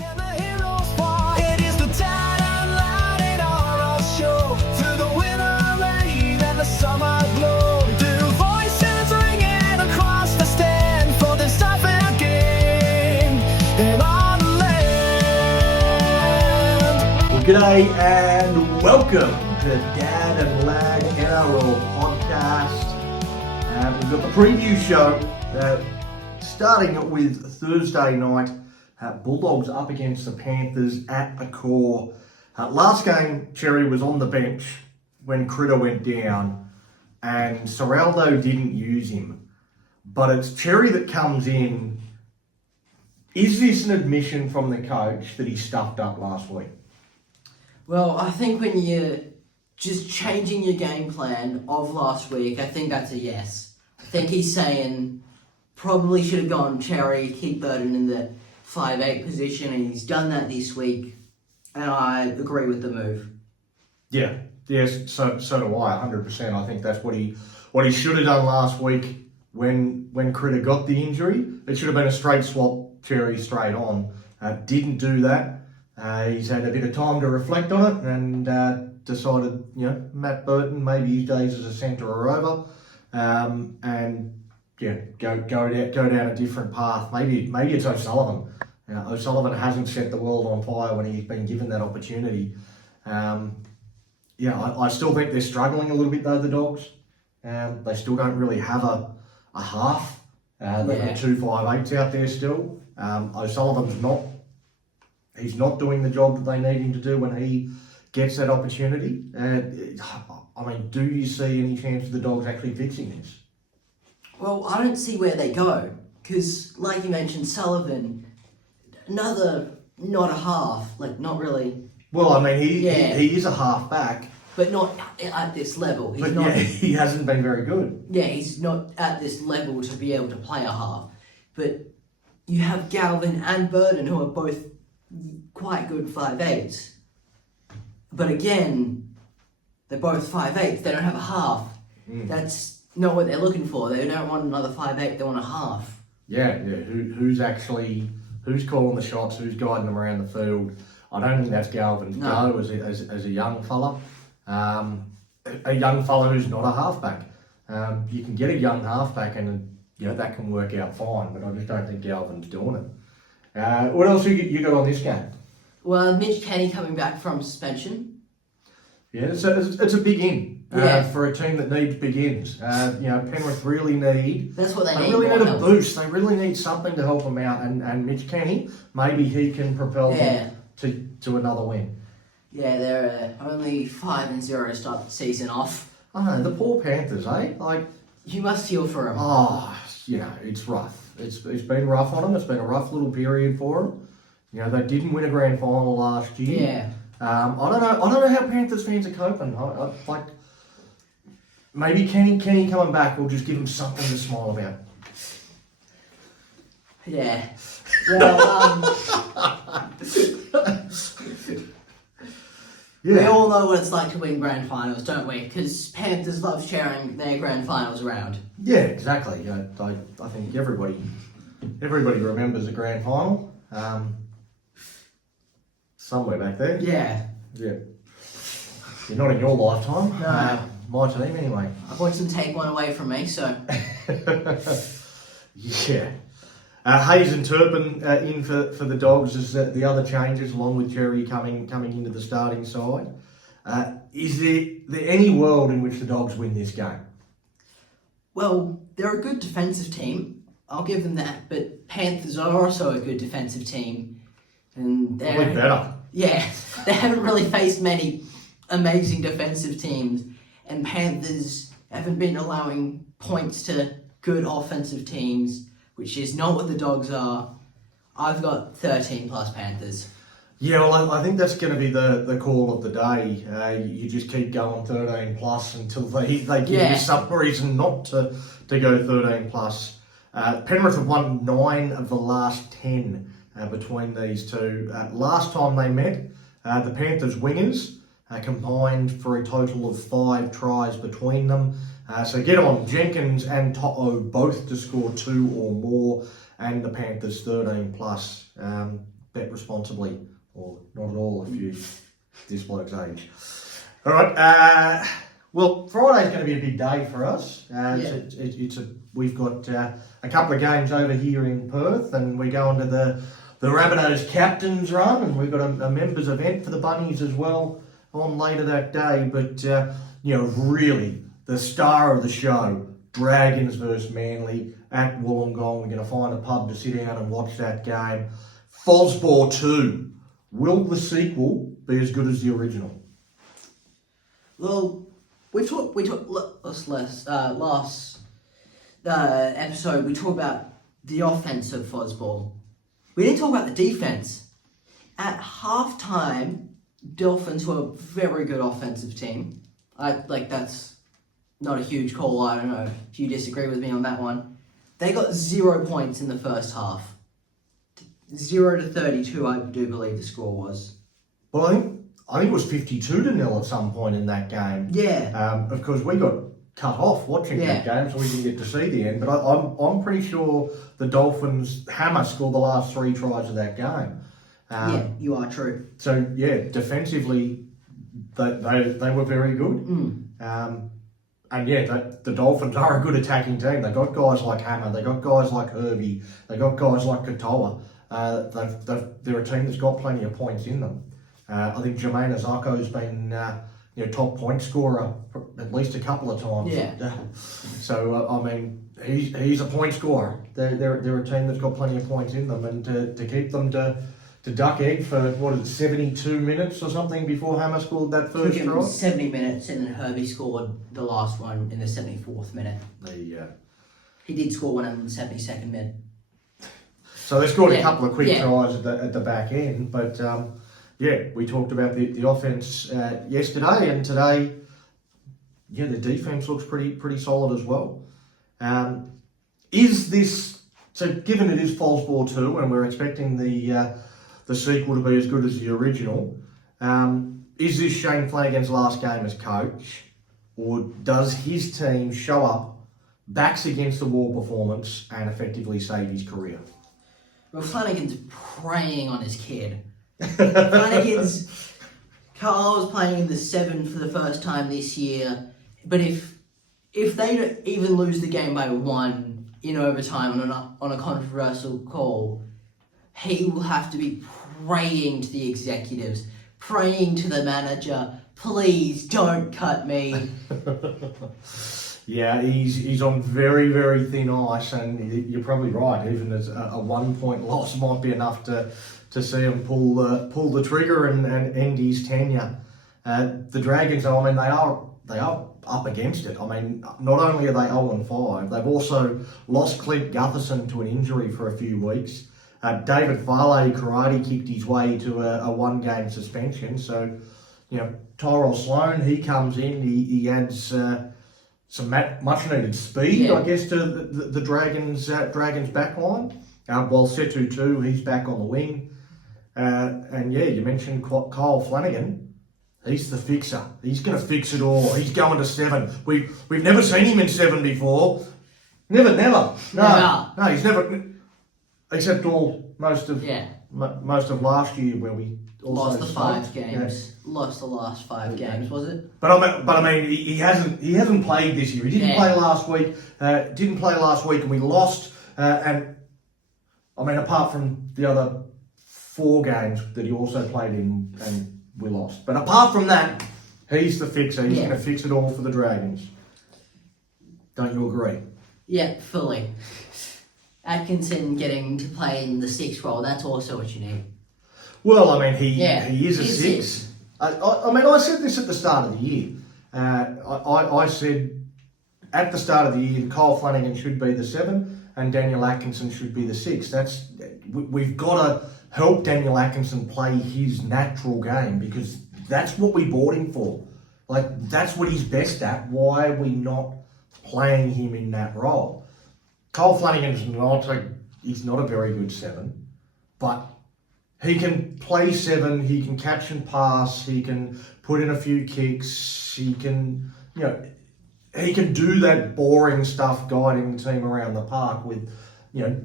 And the heroes fall. It is the tide and light in our show. Through the winter rain and the summer glow. Do voices ringing across the stand for this type of game in our land. Well, g'day and welcome to Dad and Lad NRL podcast. We've got the preview show starting with Thursday night. Bulldogs up against the Panthers at the core. Last game, Cherry was on the bench when Critter went down and Seraldo didn't use him. But it's Cherry that comes in. Is this an admission from the coach that he stuffed up last week? Well, I think when you're just changing your game plan of last week, I think that's a yes. I think he's saying probably should have gone Cherry, keep Burton in the 5'8" position, and he's done that this week, and I agree with the move. Yeah, yes, so do I, 100%. I think that's what he should have done last week when Critter got the injury. It should have been a straight swap, Cherry straight on. Didn't do that. He's had a bit of time to reflect on it and decided, Matt Burton, maybe his days as a centre are over, and go down a different path. Maybe it's O'Sullivan. O'Sullivan hasn't set the world on fire when he's been given that opportunity. I still think they're struggling a little bit though, the Dogs. They still don't really have a half. They've got 2 5'8s out there still. O'Sullivan's not. He's not doing the job that they need him to do when he gets that opportunity. Do you see any chance of the Dogs actually fixing this? Well, I don't see where they go, because like you mentioned, Sullivan, another not a half, not really. Well, he is a half back. But not at this level. He hasn't been very good. Yeah, he's not at this level to be able to play a half. But you have Galvin and Burton, who are both quite good 5'8s. But again, they're both 5'8s. They don't have a half. That's not what they're looking for. They don't want another 5'8. They want a half. Yeah. Who's calling the shots? Who's guiding them around the field? I don't think that's Galvin's go as a young fella. A young fella who's not a halfback. You can get a young halfback and that can work out fine, but I just don't think Galvin's doing it. What else you got on this game? Well, Mitch Kenny coming back from suspension. Yeah, it's a big in for a team that needs big ins. Penrith really need. That's what they need. They really need a boost. They really need something to help them out. And Mitch Kenny, maybe he can propel them to another win. Yeah, they're only 5-0 to start the season off. I know, the poor Panthers, eh? You must feel for them. Oh, it's rough. It's been rough on them. It's been a rough little period for them. They didn't win a grand final last year. Yeah. I don't know how Panthers fans are coping. Maybe Kenny coming back will just give them something to smile about. Yeah. Well, we all know what it's like to win grand finals, don't we? Because Panthers love sharing their grand finals around. Yeah, exactly. I think everybody remembers a grand final. Somewhere back there. Yeah. Yeah. You're not in your lifetime. No. My team anyway. I watched them take one away from me, so. Yeah. Hayes and Turpin in for the Dogs as the other changes, along with Jerry coming into the starting side. Is there any world in which the Dogs win this game? Well, they're a good defensive team. I'll give them that. But Panthers are also a good defensive team. And they're Probably better. Yeah, they haven't really faced many amazing defensive teams. And Panthers haven't been allowing points to good offensive teams, which is not what the Dogs are. I've got 13 plus Panthers. Yeah, well, I think that's going to be the call of the day. You just keep going 13 plus until they give you some reason not to go 13 plus. Penrith have won 9 of the last 10 between these two. Last time they met, the Panthers wingers combined for a total of 5 tries between them. So get on, Jenkins and To'o both to score 2 or more, and the Panthers 13 plus. bet responsibly, or not at all if you this bloke's age. All right. Well, Friday's going to be a big day for us. We've got a couple of games over here in Perth, and we're going to the Rabbitohs captain's run, and we've got a members event for the Bunnies as well on later that day. But really the star of the show, Dragons versus Manly at Wollongong. We're going to find a pub to sit down and watch that game. Fosbor 2. Will the sequel be as good as the original? Well, we talked last episode. We talked about the offense of Fosball. We didn't talk about the defense. At halftime, Dolphins were a very good offensive team. That's not a huge call. I don't know if you disagree with me on that one. They got 0 points in the first half. 0-32, I do believe the score was. Well, I think it was 52-0 at some point in that game. Yeah. Of course, we got cut off watching that game, so we didn't get to see the end. But I'm pretty sure the Dolphins hammer scored the last 3 tries of that game. You are true. So defensively, they were very good. The Dolphins are a good attacking team. They got guys like Hammer, they got guys like Herbie, they got guys like Katoa. They're a team that's got plenty of points in them. I think Jermaine Azako's been top point scorer at least a couple of times. Yeah. So he's a point scorer. They're a team that's got plenty of points in them, and to keep them to duck egg for 72 minutes or something before Hammer scored that first try. 70 minutes, and then Herbie scored the last one in the 74th minute. He did score one in the 72nd minute. So they scored a couple of quick tries at the back end, but we talked about the offense yesterday, and today, the defense looks pretty solid as well. Is this, so given it is Fosbor 2 and we're expecting the sequel to be as good as the original, is this Shane Flanagan's last game as coach, or does his team show up, backs against the wall performance, and effectively save his career? Well, Flanagan's preying on his kid. Carl's playing in the 7 for the first time this year, but if they don't even lose the game by 1 in overtime on a controversial call, he will have to be praying to the executives, praying to the manager, please don't cut me. Yeah, he's on very, very thin ice, and you're probably right. Even as a 1-point loss might be enough to see him pull the trigger and end his tenure. The Dragons, they are up against it. Not only are they 0-5, they've also lost Clint Gutherson to an injury for a few weeks. David Farley karate kicked his way to a 1-game suspension. So, Tyrell Sloan, he comes in, he adds some much needed speed, I guess, to the Dragons back line. While Setu too, he's back on the wing. You mentioned Kyle Flanagan. He's the fixer. He's going to fix it all. He's going to 7. We've never seen him in 7 before. Never. No, he's never. Except most of last year where we also lost the 5 games. Lost the last 5 games, was it? But he hasn't played this year. He didn't play last week. And we lost. Apart from the other 4 games that he also played in, and we lost. But apart from that, he's the fixer. He's going to fix it all for the Dragons. Don't you agree? Yeah, fully. Atkinson getting to play in the 6th role, that's also what you need. Well, he is a 6. I said this at the start of the year. I said at the start of the year, Kyle Flanagan should be the 7 and Daniel Atkinson should be the 6. We've got to help Daniel Atkinson play his natural game, because that's what we bought him for. That's what he's best at. Why are we not playing him in that role? Kyle Flanagan's he's not a very good 7, but he can play 7, he can catch and pass, he can put in a few kicks, he can do that boring stuff guiding the team around the park with,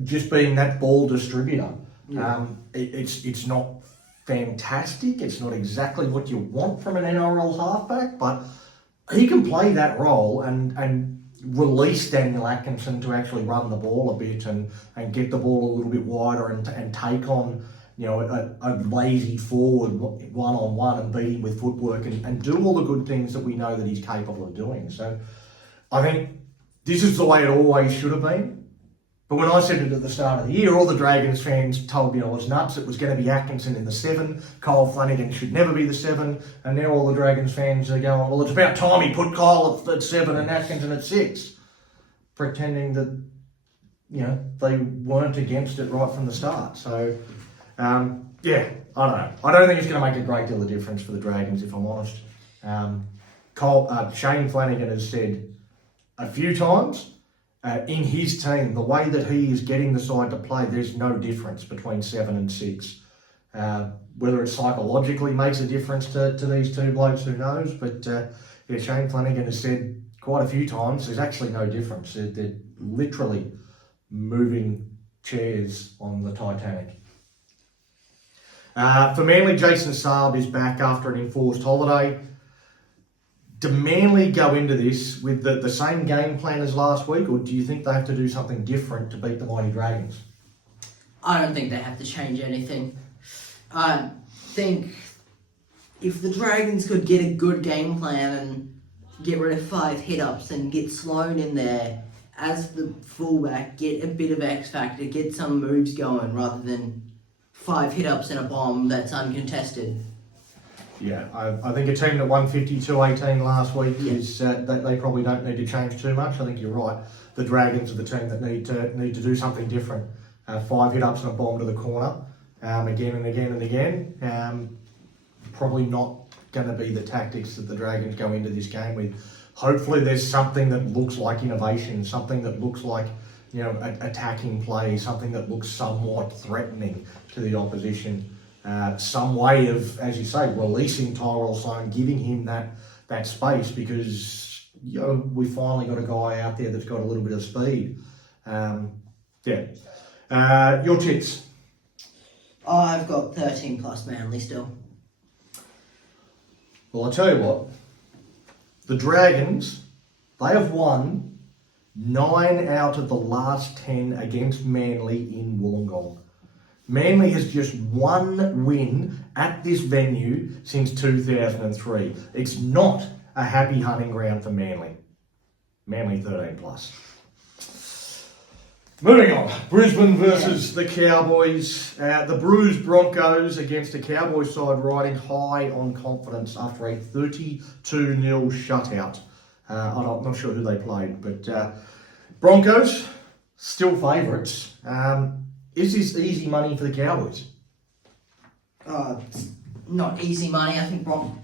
just being that ball distributor. It's not fantastic. It's not exactly what you want from an NRL halfback, but he can play that role and release Daniel Atkinson to actually run the ball a bit and get the ball a little bit wider and take on, you know, a lazy forward one-on-one and beat him with footwork and do all the good things that we know that he's capable of doing. So I think this is the way it always should have been. But when I said it at the start of the year, all the Dragons fans told me I was nuts. It was going to be Atkinson in the 7. Kyle Flanagan should never be the 7. And now all the Dragons fans are going, well, it's about time he put Kyle at 7 and Atkinson at 6. Pretending that, you know, they weren't against it right from the start. So, I don't know. I don't think it's going to make a great deal of difference for the Dragons, if I'm honest. Shane Flanagan has said a few times, in his team, the way that he is getting the side to play, there's no difference between 7 and 6. Whether it psychologically makes a difference to these two blokes, who knows? But Shane Flanagan has said quite a few times there's actually no difference. They're literally moving chairs on the Titanic. For Manly, Jason Saab is back after an enforced holiday. Do Manly go into this with the same game plan as last week, or do you think they have to do something different to beat the Mighty Dragons? I don't think they have to change anything. I think if the Dragons could get a good game plan and get rid of 5 hit-ups and get Sloan in there as the fullback, get a bit of X factor, get some moves going rather than 5 hit-ups and a bomb that's uncontested. Yeah, I think a team that won 52-18 last week is they probably don't need to change too much. I think you're right. The Dragons are the team that need to do something different. 5 hit-ups and a bomb to the corner, again and again and again. Probably not going to be the tactics that the Dragons go into this game with. Hopefully there's something that looks like innovation, something that looks like, you know, attacking play, something that looks somewhat threatening to the opposition. Some way of, as you say, releasing Tyrell Sloan, giving him that space, because, you know, we finally got a guy out there that's got a little bit of speed. Your tits? I've got 13 plus Manly still. Well, I'll tell you what, the Dragons, they have won 9 out of the last 10 against Manly in Wollongong. Manly has just one win at this venue since 2003. It's not a happy hunting ground for Manly. Manly 13 plus. Moving on, Brisbane versus the Cowboys. The bruised Broncos against a Cowboys side riding high on confidence after a 32-0 shutout. I'm not sure who they played, but Broncos, still favourites. Is this easy money for the Cowboys? It's not easy money. I think Broncos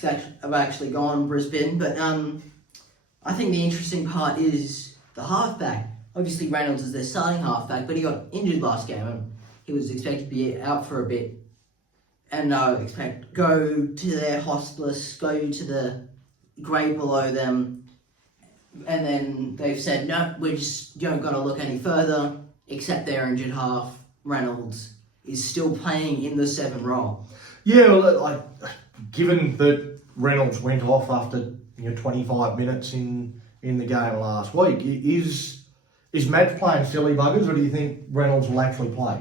have actually gone Brisbane, but I think the interesting part is the halfback. Obviously, Reynolds is their starting halfback, but he got injured last game and he was expected to be out for a bit. And go to their hospice, go to the grade below them, and then they've said, no, we just don't got to look any further, except their injured half, Reynolds, is still playing in the 7 role. Yeah, well, given that Reynolds went off after 25 minutes in the game last week, is Madge playing silly buggers, or do you think Reynolds will actually play?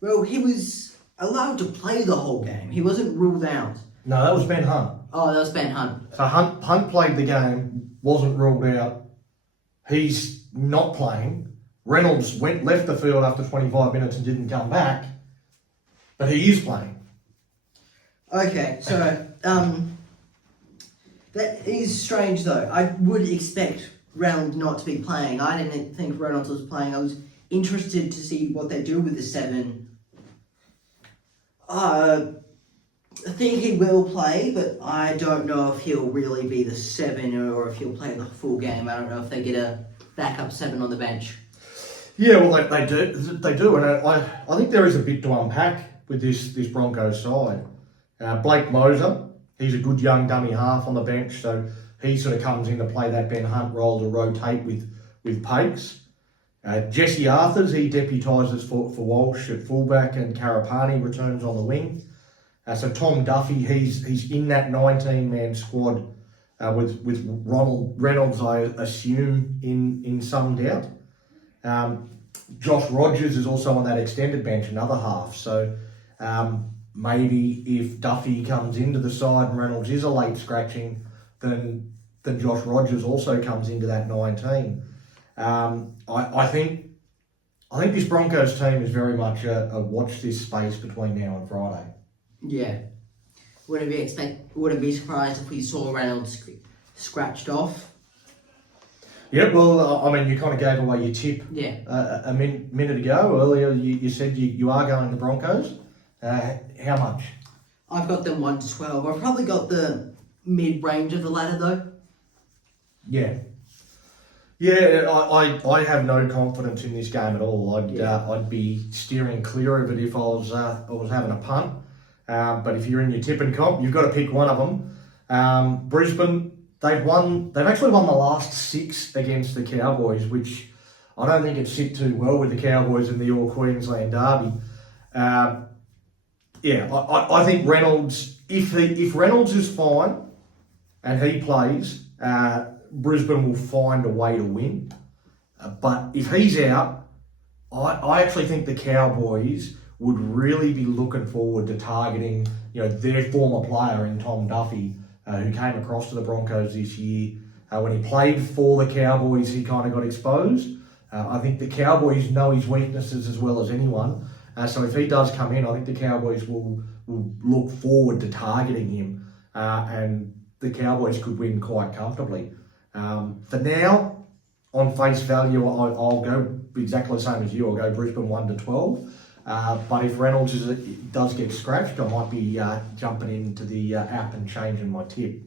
Well, he was allowed to play the whole game. He wasn't ruled out. No, that was Ben Hunt. Oh, that was Ben Hunt. So Hunt played the game, wasn't ruled out. He's not playing. Reynolds left the field after 25 minutes and didn't come back, but he is playing. Okay, so that is strange though. I would expect Reynolds not to be playing. I didn't think Reynolds was playing. I was interested to see what they do with the 7. I think he will play, but I don't know if he'll really be the 7 or if he'll play the full game. I don't know if they get a backup 7 on the bench. Yeah, well, they do, and I think there is a bit to unpack with this Broncos side. Blake Moser, he's a good young dummy half on the bench, so he sort of comes in to play that Ben Hunt role to rotate with Pakes. Jesse Arthurs, he deputises for Walsh at fullback, and Karapani returns on the wing. So Tom Duffy, he's in that 19-man squad with Reynolds, I assume, in some doubt. Josh Rogers is also on that extended bench, another half. So maybe if Duffy comes into the side and Reynolds is a late scratching, then Josh Rogers also comes into that 19. I think this Broncos team is very much a watch this space between now and Friday. Yeah. Wouldn't be surprised if we saw Reynolds scratched off. Yeah, well, I mean, you kind of gave away your tip a minute ago. Earlier, you said you are going the Broncos. How much? I've got them 1-12. I've probably got the mid-range of the ladder, though. Yeah. Yeah, I have no confidence in this game at all. I'd be steering clear of it if I was having a punt. But if you're in your tipping comp, you've got to pick one of them. Brisbane, they've actually won the last 6 against the Cowboys, which I don't think it sit too well with the Cowboys in the All Queensland Derby. I think Reynolds, if Reynolds is fine and he plays, Brisbane will find a way to win. But if he's out, I actually think the Cowboys would really be looking forward to targeting, their former player in Tom Duffy, who came across to the Broncos this year. When he played for the Cowboys, he kind of got exposed. I think the Cowboys know his weaknesses as well as anyone. So if he does come in, I think the Cowboys will look forward to targeting him, and the Cowboys could win quite comfortably. For now, on face value, I'll go exactly the same as you. I'll go Brisbane 1-12. But if Reynolds does get scratched, I might be jumping into the app and changing my tip.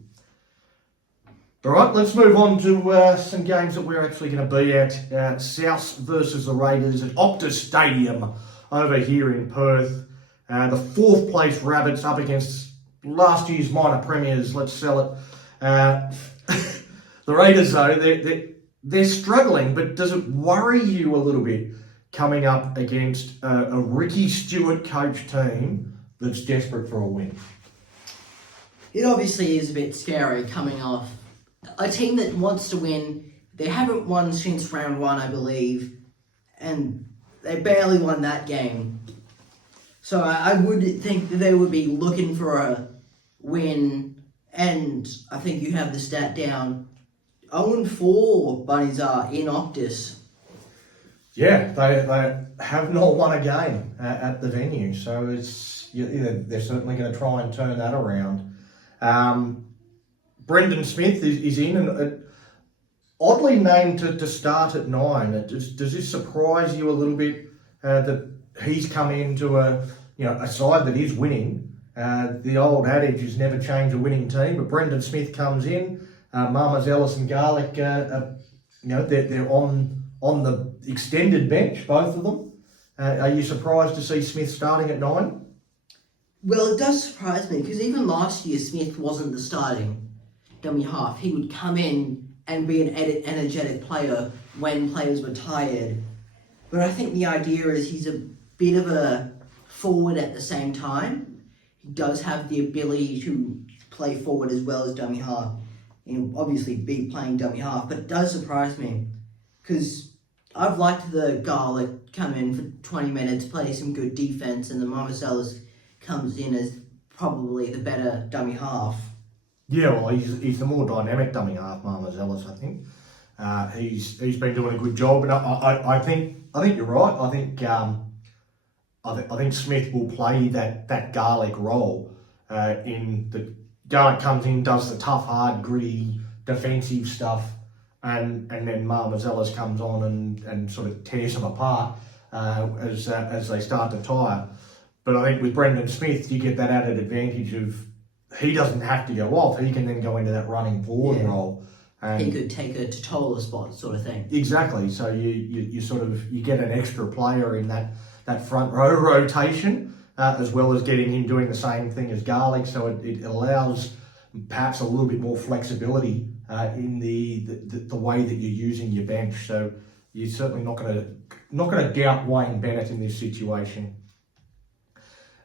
All right, let's move on to some games that we're actually going to be at. South versus the Raiders at Optus Stadium over here in Perth. The 4th place Rabbits up against last year's minor premiers. Let's sell it. The Raiders, though, they're struggling, but does it worry you a little bit coming up against a Ricky Stuart coach team that's desperate for a win? It obviously is a bit scary coming off a team that wants to win. They haven't won since round 1, I believe, and they barely won that game. So I would think that they would be looking for a win, and I think you have the stat down. 0-4 Bunnies are in Optus. Yeah, they have not won a game at the venue, so they're certainly going to try and turn that around. Brendan Smith is in, and oddly named to start at 9. Does this surprise you a little bit that he's come into a side that is winning? The old adage is never change a winning team, but Brendan Smith comes in. Mamas Ellis and Garlic, they're on the extended bench, both of them. Are you surprised to see Smith starting at 9? Well, it does surprise me, because even last year Smith wasn't the starting dummy half. He would come in and be an energetic player when players were tired. But I think the idea is he's a bit of a forward at the same time. He does have the ability to play forward as well as dummy half. And obviously be playing dummy half, but it does surprise me, because I've liked the Garlic come in for 20 minutes, play some good defense, and the Marmacelis comes in as probably the better dummy half. Yeah, well, he's the more dynamic dummy half, Marmazelis, I think. He's been doing a good job, and I think you're right. I think Smith will play that Garlic role. In the Garlic comes in, does the tough, hard, gritty, defensive stuff, and then Marmazelis comes on and sort of tears them apart as they start to tire. But I think with Brendan Smith, you get that added advantage of he doesn't have to go off. He can then go into that running forward role. And he could take a Totola spot, sort of thing. Exactly. So you get an extra player in that front row rotation, as well as getting him doing the same thing as Garlic. So it allows perhaps a little bit more flexibility in the way that you're using your bench. So you're certainly not going to doubt Wayne Bennett in this situation.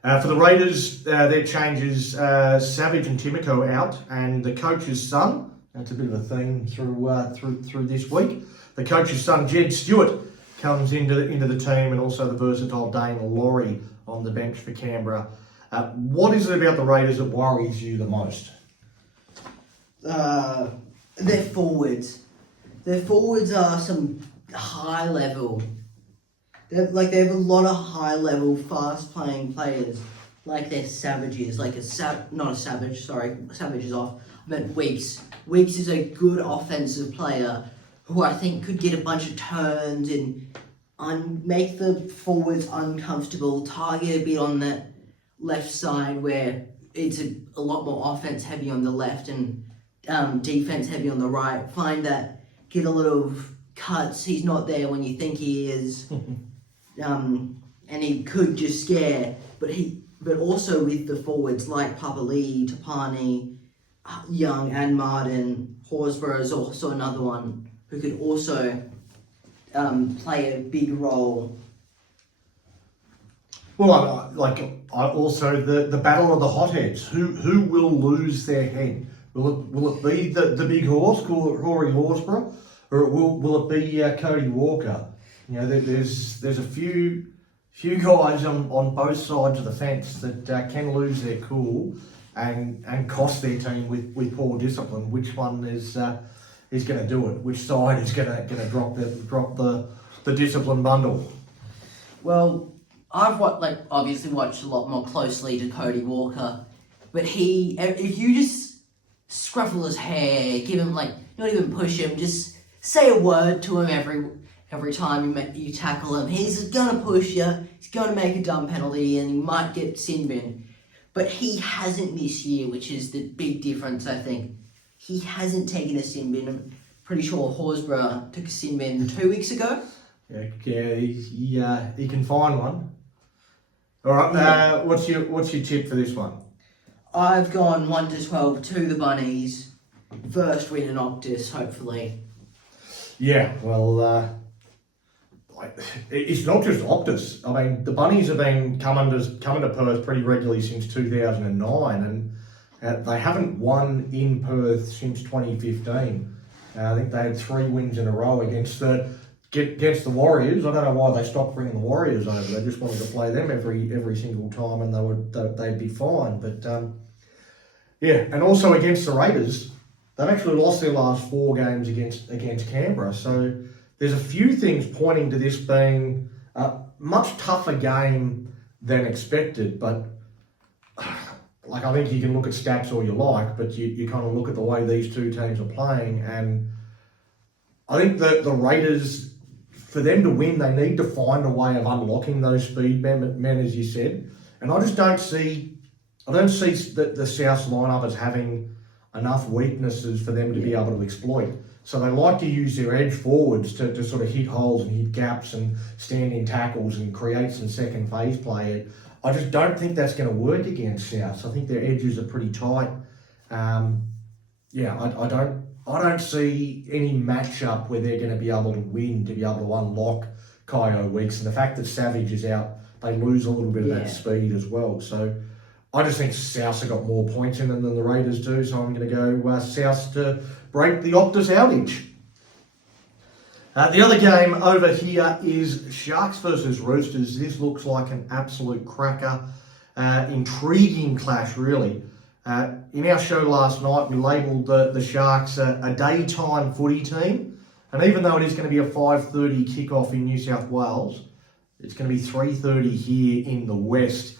For the Raiders, their changes, Savage and Timoko out, and the coach's son, that's a bit of a theme through this week. The coach's son, Jed Stuart, comes into the team, and also the versatile Dane Laurie on the bench for Canberra. What is it about the Raiders that worries you the most? Their forwards. Their forwards are some high level. They have a lot of high level, fast playing players. Like they're savages. Savage is off. I meant Weeks. Weeks is a good offensive player who I think could get a bunch of turns and make the forwards uncomfortable. Target a bit on that left side where it's a lot more offense heavy on the left and defense heavy on the right. Find that, get a lot of cuts. He's not there when you think he is, and he could just scare. But also with the forwards like Papali, Tapani, Young, and Martin, Horsburgh is also another one who could also play a big role. Well, also the battle of the hotheads. Who will lose their head? Will it be the big horse, Rory Horsburgh, or will it be Cody Walker? You know, there's a few guys on both sides of the fence that can lose their cool and cost their team with poor discipline. Which one is going to do it? Which side is going to drop the discipline bundle? Well, I've obviously watched a lot more closely to Cody Walker, but if you just scruffle his hair, give him not even push him, just say a word to him every time you tackle him, he's gonna push you, he's gonna make a dumb penalty, and he might get sin bin. But he hasn't this year, which is the big difference, I think. He hasn't taken a sin bin. I'm pretty sure Horsburgh took a sin bin 2 weeks ago. Yeah, he can find one. All right, what's your tip for this one? I've gone 1 to 12 to the Bunnies. First win in Optus, hopefully. Yeah, well, it's not just Optus. I mean, the Bunnies have been coming to Perth pretty regularly since 2009, and they haven't won in Perth since 2015. I think they had 3 wins in a row against the Warriors. I don't know why they stopped bringing the Warriors over. They just wanted to play them every single time, and they'd be fine. But yeah, and also against the Raiders, they've actually lost their last 4 games against Canberra. So there's a few things pointing to this being a much tougher game than expected. But I think you can look at stats all you like, but you kind of look at the way these two teams are playing, and I think that the Raiders, for them to win, they need to find a way of unlocking those speed men, as you said. And I just don't see the South lineup as having enough weaknesses for them to be able to exploit. So they like to use their edge forwards to sort of hit holes and hit gaps and stand in tackles and create some second phase play. I just don't think that's going to work against South. I think their edges are pretty tight. I don't see any matchup where they're going to be able to win, to be able to unlock Kyo Weeks. And the fact that Savage is out, they lose a little bit of that speed as well. So I just think South have got more points in them than the Raiders do. So I'm going to go South to break the Optus outage. The other game over here is Sharks versus Roosters. This looks like an absolute cracker. Intriguing clash, really. In our show last night, we labelled the Sharks a daytime footy team. And even though it is going to be a 5:30 kickoff in New South Wales, it's going to be 3:30 here in the West.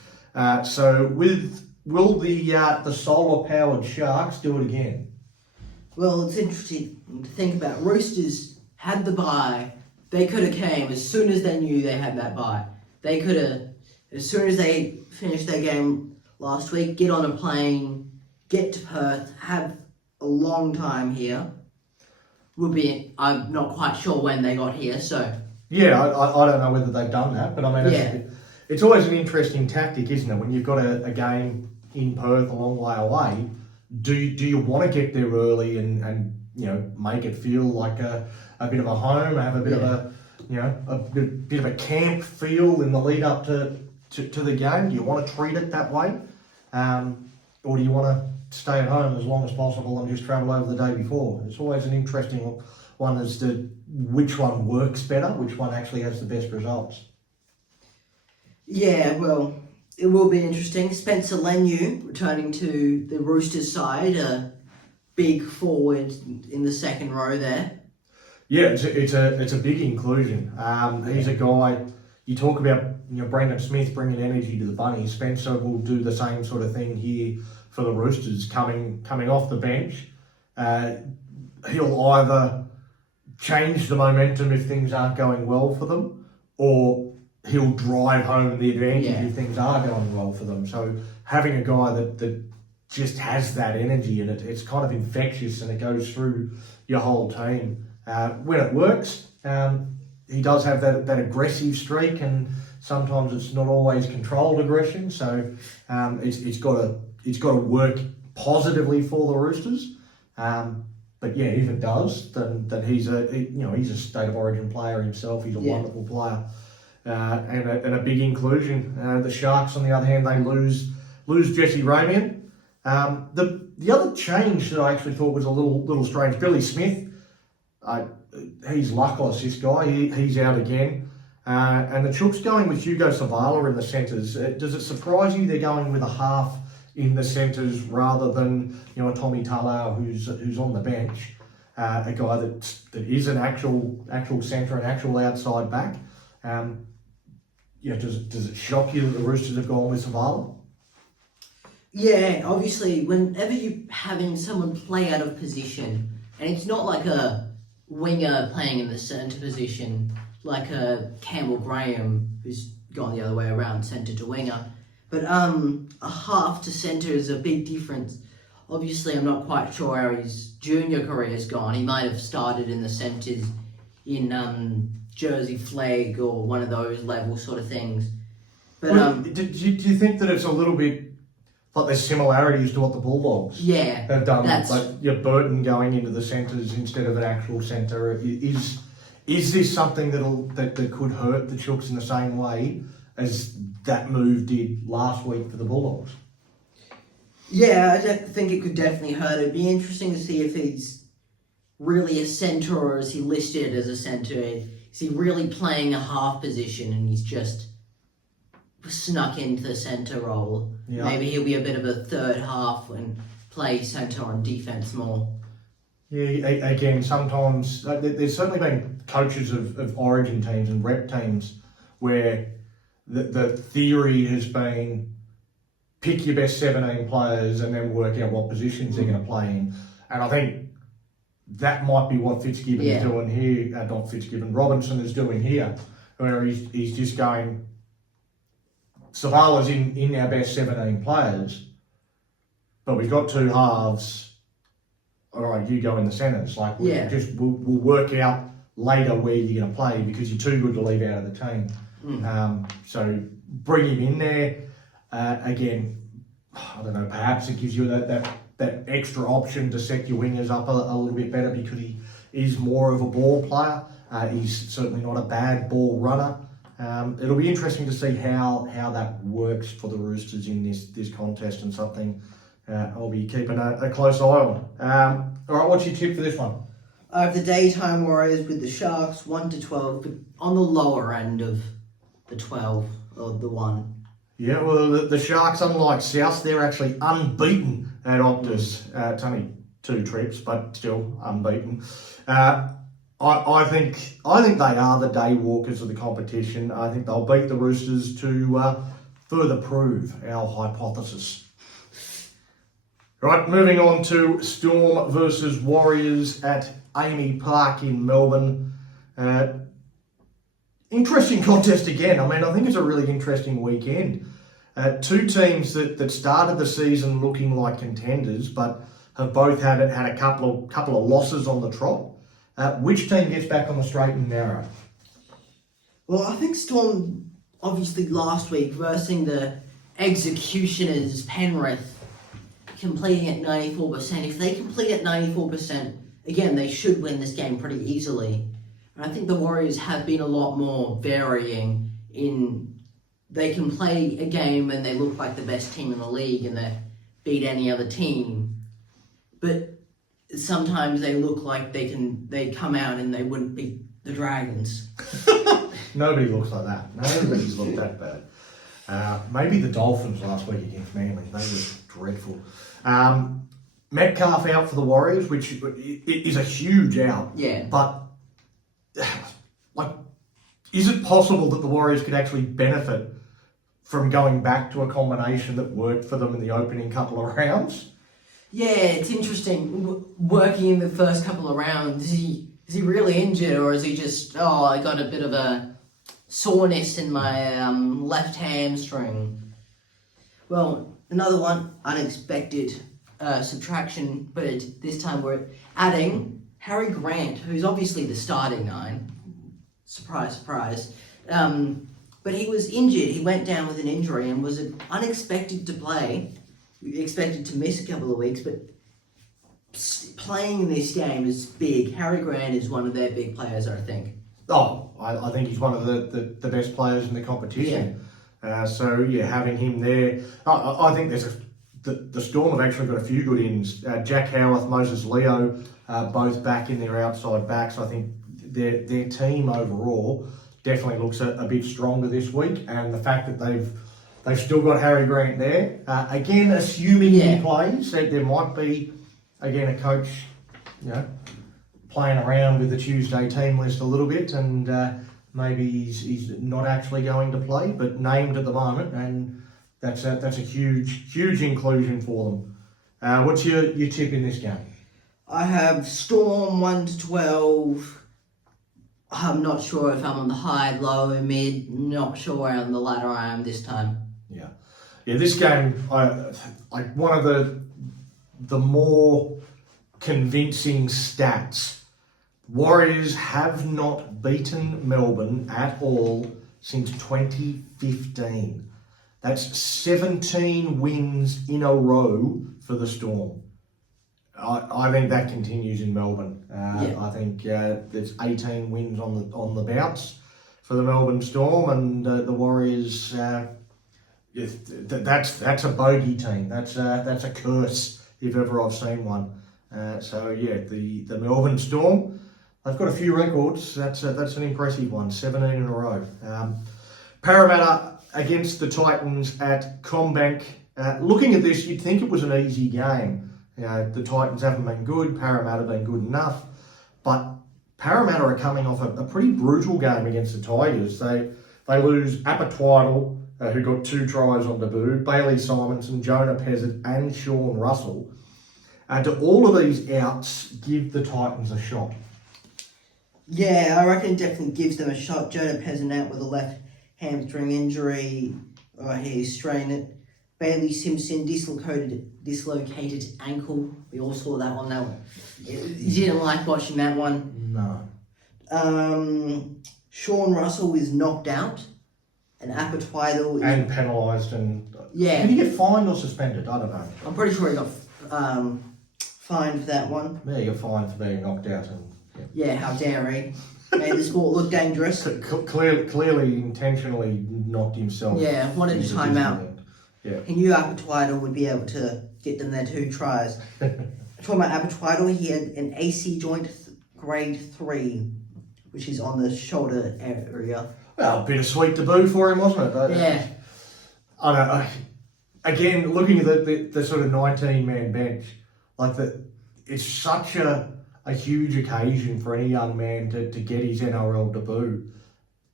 So will the solar-powered Sharks do it again? Well, it's interesting to think about. Roosters had the bye. They could have came as soon as they knew they had that bye. They could have, as soon as they finished their game last week, get on a plane, get to Perth, have a long time here. I'm not quite sure when they got here, so... Yeah, I don't know whether they've done that, but I mean, it's always an interesting tactic, isn't it? When you've got a game in Perth a long way away, do you want to get there early and make it feel like a bit of a home, have a bit of a bit of a camp feel in the lead up to the game? Do you want to treat it that way? Or do you want to stay at home as long as possible and just travel over the day before? It's always an interesting one as to which one works better, which one actually has the best results. Yeah, well, it will be interesting. Spencer Lenu returning to the Roosters side, a big forward in the second row there. Yeah, it's a big inclusion. He's a guy. You talk about Brendan Smith bringing energy to the Bunnies. Spencer will do the same sort of thing here for the Roosters, coming off the bench. He'll either change the momentum if things aren't going well for them, or he'll drive home the advantage if things are going well for them. So having a guy that just has that energy, and it's kind of infectious, and it goes through your whole team. When it works, he does have that aggressive streak, and sometimes it's not always controlled aggression. So it's got to work positively for the Roosters. But yeah, if it does, then he's a state of origin player himself. He's a wonderful player, and a big inclusion. The Sharks, on the other hand, they lose Jesse Ramian. The other change that I actually thought was a little strange, Billy Smith. He's luckless, this guy. He's out again. And the Chooks going with Hugo Savala in the centres. Does it surprise you they're going with a half in the centres rather than a Tommy Talau who's on the bench, a guy that is an actual centre, an actual outside back? Does it shock you that the Roosters have gone with Savala? Yeah, obviously, whenever you're having someone play out of position, and it's not like a winger playing in the centre position, like a Campbell Graham, who's gone the other way around, centre to winger. But a half to centre is a big difference. Obviously, I'm not quite sure how his junior career has gone. He might have started in the centres in Jersey Flag or one of those level sort of things. But do you think that it's a little bit like there's similarities to what the Bulldogs have done? Like Burton going into the centres instead of an actual centre. Is this something that could hurt the Chooks in the same way as that move did last week for the Bulldogs? Yeah, I think it could definitely hurt. It'd be interesting to see if he's really a centre, or is he listed as a centre? Is he really playing a half position and he's just snuck into the centre role? Yeah. Maybe he'll be a bit of a third half and play centre on defence more. Yeah, again, sometimes there's certainly been coaches of origin teams and rep teams where the theory has been pick your best 17 players and then work out what positions they're going to play in. And I think that might be what Fitzgibbon is doing here. Not Fitzgibbon, Robinson is doing here, where he's just going, Savala's in our best 17 players, but we've got two halves. All right, you go in the centres. Like we'll work out later where you're going to play because you're too good to leave out of the team. So bring him in there. Again, I don't know. Perhaps it gives you that extra option to set your wingers up a little bit better because he is more of a ball player. He's certainly not a bad ball runner. It'll be interesting to see how that works for the Roosters in this contest, and something I'll be keeping a close eye on. All right, what's your tip for this one? I have the Daytime Warriors with the Sharks 1-12, but on the lower end of the 12 or the 1. Yeah, well, the Sharks, unlike South, they're actually unbeaten at Optus. It's only 2 trips, but still unbeaten. I think they are the day walkers of the competition. I think they'll beat the Roosters to further prove our hypothesis. Right, moving on to Storm versus Warriors at Amy Park in Melbourne. Interesting contest again. I mean, I think it's a really interesting weekend. 2 teams that started the season looking like contenders, but have both had a couple of losses on the trot. Which team gets back on the straight and narrow? Well, I think Storm, obviously last week, versing the executioners Penrith, completing at 94%. If they complete at 94%, again, they should win this game pretty easily. And I think the Warriors have been a lot more varying in they can play a game and they look like the best team in the league and they beat any other team, but sometimes they look like they come out and they wouldn't beat the Dragons. Nobody looks like that. Nobody's looked that bad. Maybe the Dolphins last week against Manly. They were dreadful. Metcalf out for the Warriors, which is a huge out. Yeah. But, like, is it possible that the Warriors could actually benefit from going back to a combination that worked for them in the opening couple of rounds? Yeah, it's interesting. Working in the first couple of rounds, is he really injured, or is he just, I got a bit of a soreness in my left hamstring? Well, another one, unexpected subtraction, but this time we're adding Harry Grant, who's obviously the starting nine. Surprise, surprise. But he was injured. He went down with an injury and was unexpected to play. Expected to miss a couple of weeks, but playing in this game is big. Harry Grant is one of their big players, I think. Oh, I think he's one of the best players in the competition. Yeah. Having him there, I think the Storm have actually got a few good ins. Jack Howarth, Moses Leo, both back in their outside backs. I think their team overall definitely looks a bit stronger this week, and the fact that they've still got Harry Grant there. Again, assuming he plays, there might be again a coach, playing around with the Tuesday team list a little bit, and maybe he's not actually going to play, but named at the moment, and that's a huge inclusion for them. What's your tip in this game? I have Storm 1-12. I'm not sure if I'm on the high, low, mid. Not sure where on the ladder I am this time. Yeah. This game, one of the more convincing stats. Warriors have not beaten Melbourne at all since 2015. That's 17 wins in a row for the Storm. I think that continues in Melbourne. I think there's 18 wins on the bounce for the Melbourne Storm, and the Warriors. That's a bogey team. That's a curse if ever I've seen one. The Melbourne Storm, they've got a few records. That's an impressive one. 17 in a row. Parramatta against the Titans at CommBank. Looking at this, you'd think it was an easy game. The Titans haven't been good. Parramatta have been good enough, but Parramatta are coming off a pretty brutal game against the Tigers. They lose Apatwaddle, who got 2 tries on debut, Bailey Simonson, Jonah Pezzett and Sean Russell. Do all of these outs give the Titans a shot? Yeah, I reckon it definitely gives them a shot. Jonah Pezzett out with a left hamstring injury. He's strained it. Bailey Simpson dislocated ankle. We all saw that one. You didn't like watching that one. No. Sean Russell is knocked out. And Apatwaddle and penalised, and did he get fined or suspended? I don't know. I'm pretty sure he got fined for that one. Yeah, you're fined for being knocked out. How dare he? Made the sport look dangerous. Clearly, intentionally knocked himself. Yeah, wanted a timeout. Yeah. He knew Apatwaddle would be able to get them their 2 tries. Talking about Apatwaddle, he had an AC joint grade 3, which is on the shoulder area. Well, bittersweet debut for him, wasn't it? I don't know. Again, looking at the sort of 19-man bench, it's such a huge occasion for any young man to get his NRL debut.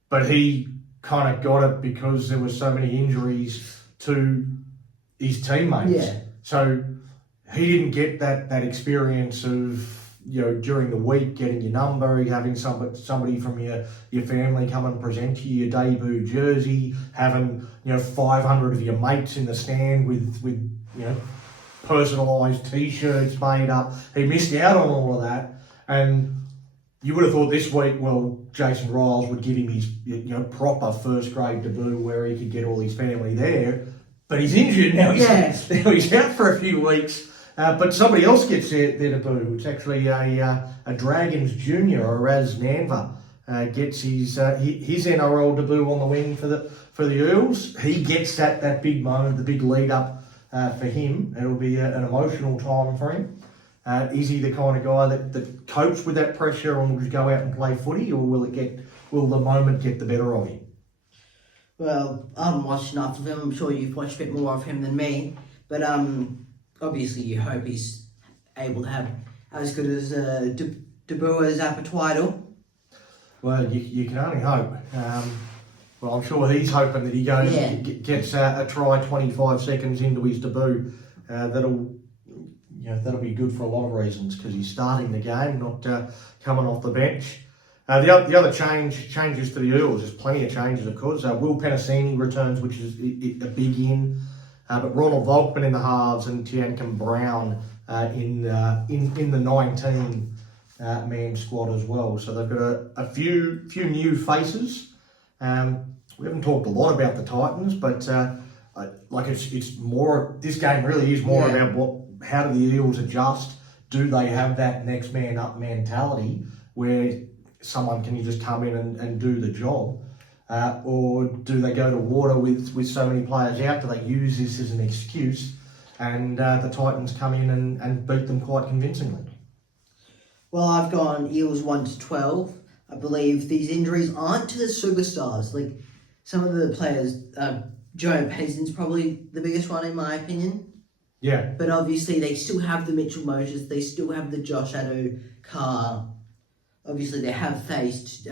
But he kind of got it because there were so many injuries to his teammates. Yeah. So he didn't get that experience of, during the week, getting your number, having somebody from your family come and present you your debut jersey, having 500 of your mates in the stand with personalised T-shirts made up. He missed out on all of that, and you would have thought this week, Jason Riles would give him his proper first grade debut where he could get all his family there, but he's injured now. He's out for a few weeks. But somebody else gets their debut. It's actually a Dragons junior, Raz Nanva, gets his NRL debut on the wing for the Eels. He gets that big moment, the big lead up for him. It'll be an emotional time for him. Is he the kind of guy that copes with that pressure and will just go out and play footy, or will the moment get the better of him? Well, I haven't watched enough of him. I'm sure you've watched a bit more of him than me. But obviously you hope he's able to have as good as debut as Apatwidal. Well, you can only hope. Well, I'm sure he's hoping that he goes gets a try 25 seconds into his debut. That'll be good for a lot of reasons, because he's starting the game, not coming off the bench. The other changes to the Eels, there's plenty of changes, of course. Will Penasini returns, which is a big in. But Ronald Volkman in the halves and Tiankin Brown in the 19 man squad as well. So they've got a few new faces. We haven't talked a lot about the Titans, but it's more. This game really is more about how do the Eels adjust? Do they have that next man up mentality where someone can just come in and do the job? Or do they go to water with so many players out? Do they use this as an excuse? And the Titans come in and beat them quite convincingly. Well, I've gone Eels 1 to 12. I believe these injuries aren't to the superstars. Like some of the players, Joe Payton's probably the biggest one in my opinion. Yeah. But obviously they still have the Mitchell Moses, they still have the Josh Addo, Carr. Obviously they have faced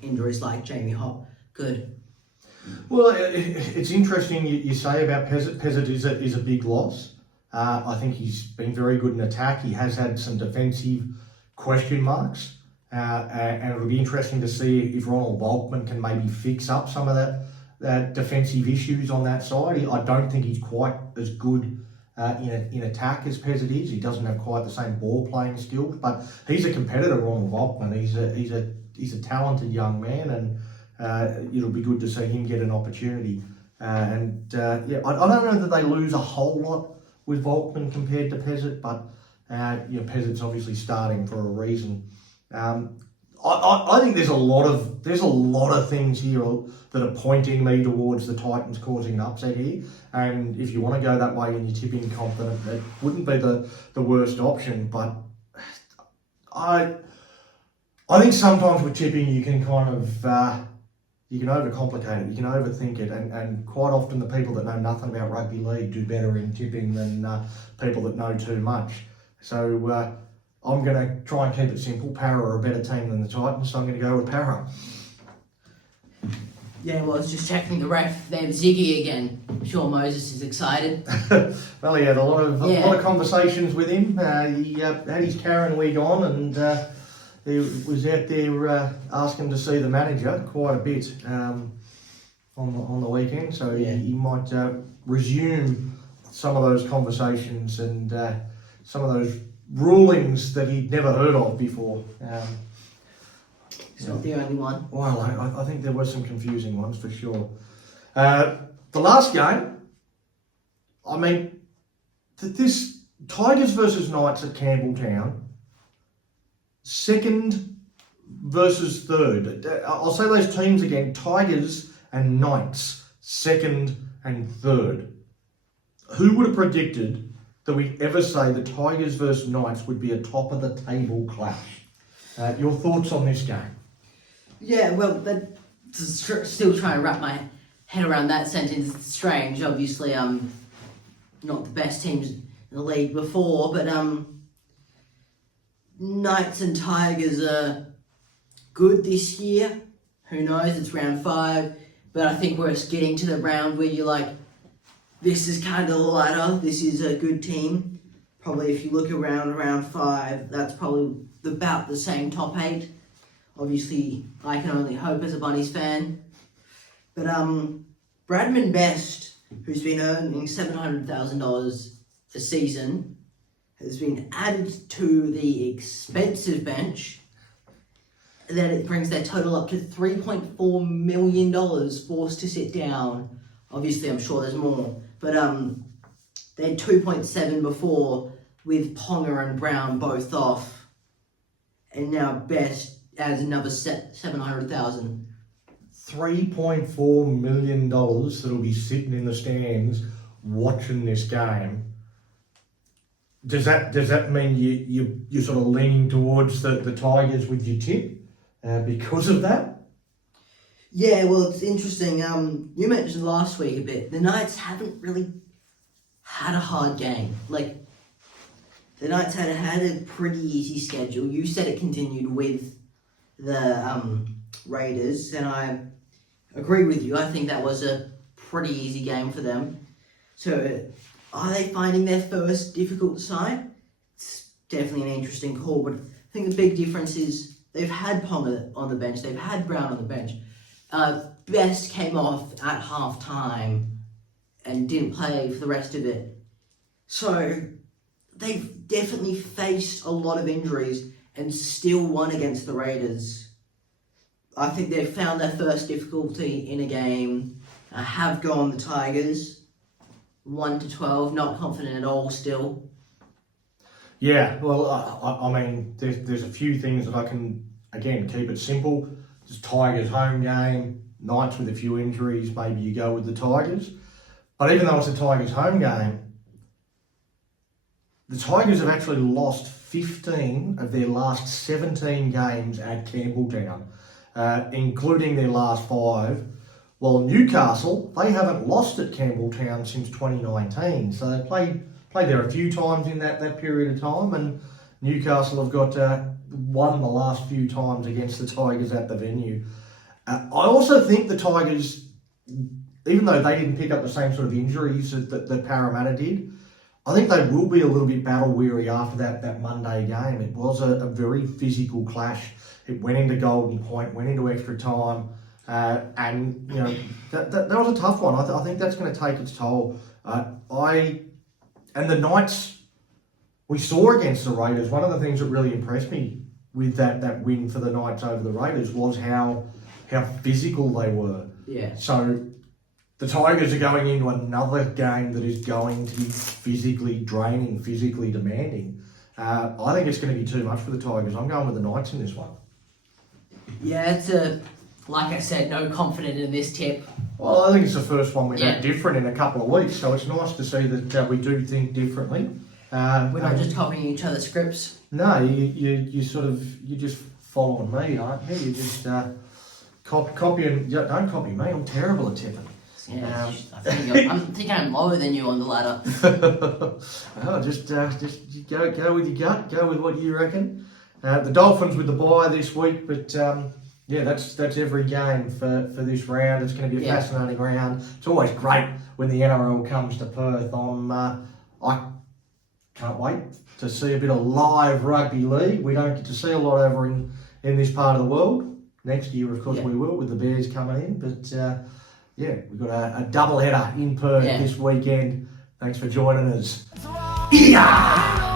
injuries like Jamie Hopgood. Well, it's interesting you say about Pezzett. Pezzett is a big loss. I think he's been very good in attack. He has had some defensive question marks. And it'll be interesting to see if Ronald Volkman can maybe fix up some of that defensive issues on that side. I don't think he's quite as good in attack as Pezzett is. He doesn't have quite the same ball playing skills, but he's a competitor, Ronald Volkman. He's a talented young man, and it'll be good to see him get an opportunity. I don't know that they lose a whole lot with Volkman compared to Pezzett, but Pezzett's obviously starting for a reason. I think there's a lot of things here that are pointing me towards the Titans causing an upset here. And if you want to go that way and you're tipping confident, it wouldn't be the worst option. But I think sometimes with tipping you can kind of you can overcomplicate it, you can overthink it, and quite often the people that know nothing about rugby league do better in tipping than people that know too much. So I'm going to try and keep it simple. Para are a better team than the Titans, so I'm going to go with Para. Yeah, well, I was just checking the ref. They have Ziggy again. I'm sure Moses is excited. Well, he had a lot of conversations with him. He had his Karen wig on, and he was out there asking to see the manager quite a bit on the weekend. So he might resume some of those conversations and some of those rulings that he'd never heard of before. He's not the only one. Well, I think there were some confusing ones for sure. The last game, I mean, this Tigers versus Knights at Campbelltown, second versus third. I'll say those teams again, Tigers and Knights, second and third. Who would have predicted that we ever say the Tigers versus Knights would be a top of the table clash? Your thoughts on this game? Yeah, well, still trying to wrap my head around that sentence. It's strange. Obviously, not the best teams in the league before, but Knights and Tigers are good this year. Who knows? It's round 5, but I think we're getting to the round where you're like, this is kind of the ladder. This is a good team. Probably if you look around round 5, that's probably about the same top 8. Obviously, I can only hope as a Bunnies fan. But Bradman Best, who's been earning $700,000 a season, has been added to the expensive bench. And then it brings their total up to $3.4 million forced to sit down. Obviously, I'm sure there's more. But they had 2.7 before with Ponga and Brown both off. And now Best adds another 700,000. $3.4 million that'll be sitting in the stands watching this game. Does that mean you're sort of leaning towards the Tigers with your tip because of that? Yeah, well, it's interesting. You mentioned last week a bit. The Knights haven't really had a hard game. Like, the Knights had a pretty easy schedule. You said it continued with the Raiders, and I agree with you. I think that was a pretty easy game for them. So, are they finding their first difficult side? It's definitely an interesting call, but I think the big difference is they've had Ponga on the bench, they've had Brown on the bench. Best came off at half time and didn't play for the rest of it. So they've definitely faced a lot of injuries and still won against the Raiders. I think they've found their first difficulty in a game. Have gone the Tigers 1-12, not confident at all still. Yeah, well, I mean, there's a few things that I can, again, keep it simple. Just Tigers home game, Knights with a few injuries, maybe you go with the Tigers. But even though it's a Tigers home game, the Tigers have actually lost 15 of their last 17 games at Campbelltown, including their last 5. While Newcastle, they haven't lost at Campbelltown since 2019. So they played there a few times in that period of time, and Newcastle have got won the last few times against the Tigers at the venue. I also think the Tigers, even though they didn't pick up the same sort of injuries that Parramatta did, I think they will be a little bit battle weary after that Monday game. It was a very physical clash. It went into Golden Point, went into extra time, and you know that was a tough one. I think that's going to take its toll. And the Knights, we saw against the Raiders, one of the things that really impressed me with that win for the Knights over the Raiders was how physical they were. Yeah. So the Tigers are going into another game that is going to be physically draining, physically demanding. I think it's going to be too much for the Tigers. I'm going with the Knights in this one. Yeah, it's like I said, no confident in this tip. Well, I think it's the first one we've had different in a couple of weeks, so it's nice to see that we do think differently. We're not just copying each other's scripts. No, you're just following me, aren't you? You just copying. Don't copy me. I'm terrible at tipping. Yeah, I think I'm lower than you on the ladder. Just go with your gut. Go with what you reckon. The Dolphins with the bye this week, but yeah, that's every game for this round. It's going to be a fascinating round. It's always great when the NRL comes to Perth. I can't wait to see a bit of live rugby league. We don't get to see a lot over in this part of the world. Next year, of course, we will with the Bears coming in. But yeah, we've got a double header in Perth this weekend. Thanks for joining us. Yeah!